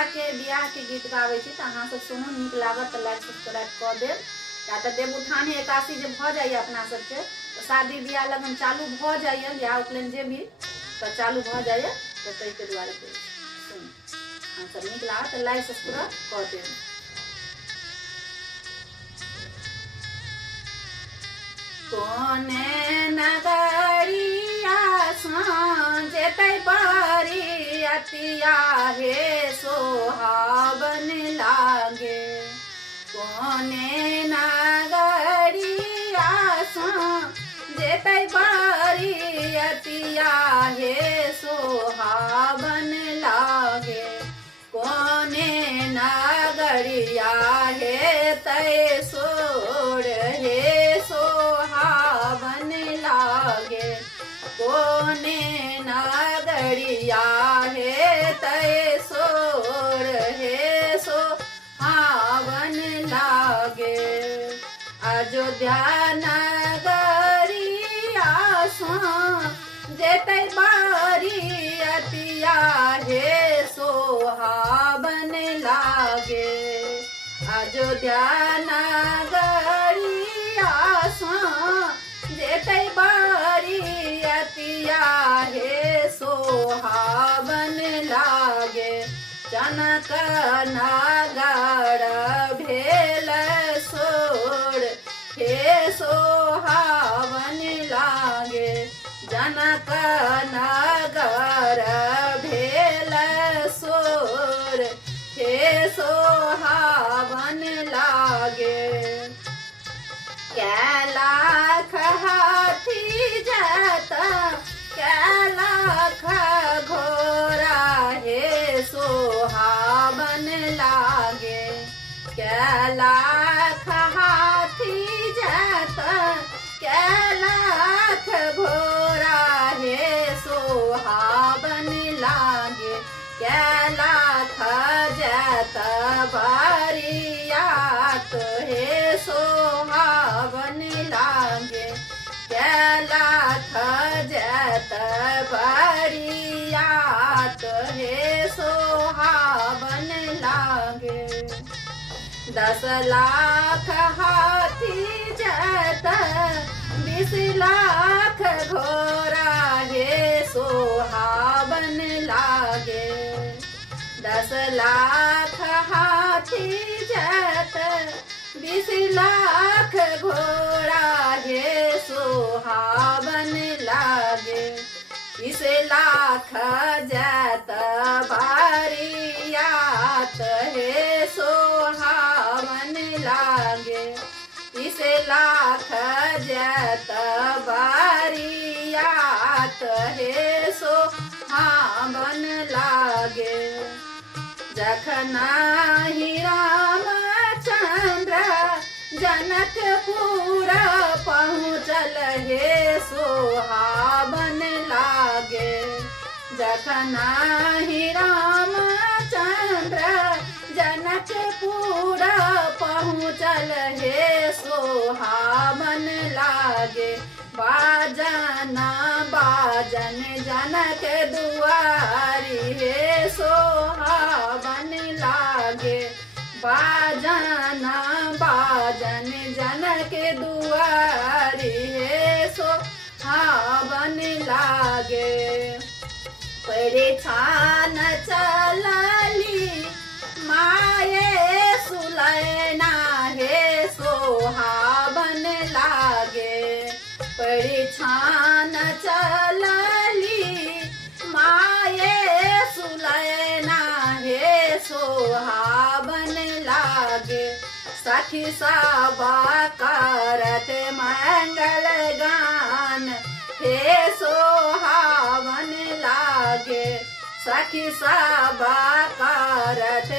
गाय के बियाह के गीत गाबै छी तऽ अहाँ सब सुनू, नीक लागत तऽ लाइक सब्सक्राइब कऽ देब। या तऽ देवउठानी एकादशी जे भऽ जाइए अपना सबके तऽ शादी बियाह लगन चालू भऽ जाइए, बियाह उपनयन जे भी तऽ चालू भऽ जाइए, तऽ ताहिके दुआरे सुनू अहाँ सब नीक लागत तऽ लाइक सब्सक्राइब कऽ देब। कोने नगरिया जेतै बरियतिया हे सोहावन लागे। कोने नगरिया जेतै बरियतिया हे सोहावन लागे। कोने नगरिया हे तै सोर हे सोहावन लागे। कोने नगरिया हे तै सोर हे सोहावन लागे। अयोध्या नगरिया जेतै बरियतिया हे सोहावन लागे। अयोध्या नगरिया जेतै बरियतिया हे सोहावन लागे। जनक नगर भेल सोर हे सोहावन लागे। जनक नगर भेल सोर हे सोहावन लागे। कै लाख हाथी जत कै लाख घोड़ा हे सोहावन लागे। कै लाख हाथी जत कै लाख घोड़ा हे सोहावन लागे। कै लाख जत बरियात हे सोहावन लागे। कै लाख जत बरियात हे सोहावन लागे। 10 लाख हाथी जत 20 लाख घोड़ा हे सोहावन लागे। 10 लाख हाथी जत 20 लाख घोड़ा हे सोहावन लागे। 20 लाख जत बरियात हे सोहावन लागे। 20 लाख जत बरियात हे सोहावन लागे। जखन ही रामचंद्र जनकपुर पहुँचल हे सोहावन लागे। जखन ही रामचंद्र जनकपुर पहुँचल हे सोहावन लागे। बाजन बाजन जनक दुआरी हे सोहावन लागे। बाजन बाजन जनक दुआरी हे सोहावन लागे। परिछान चलली माये सुलैना हे सोहावन लागे। परिछान चलली माये सुलैना हे सोहावन लागे। सखी सबा करत मंगल गान हे सोहावन लागे। सखी सबा करत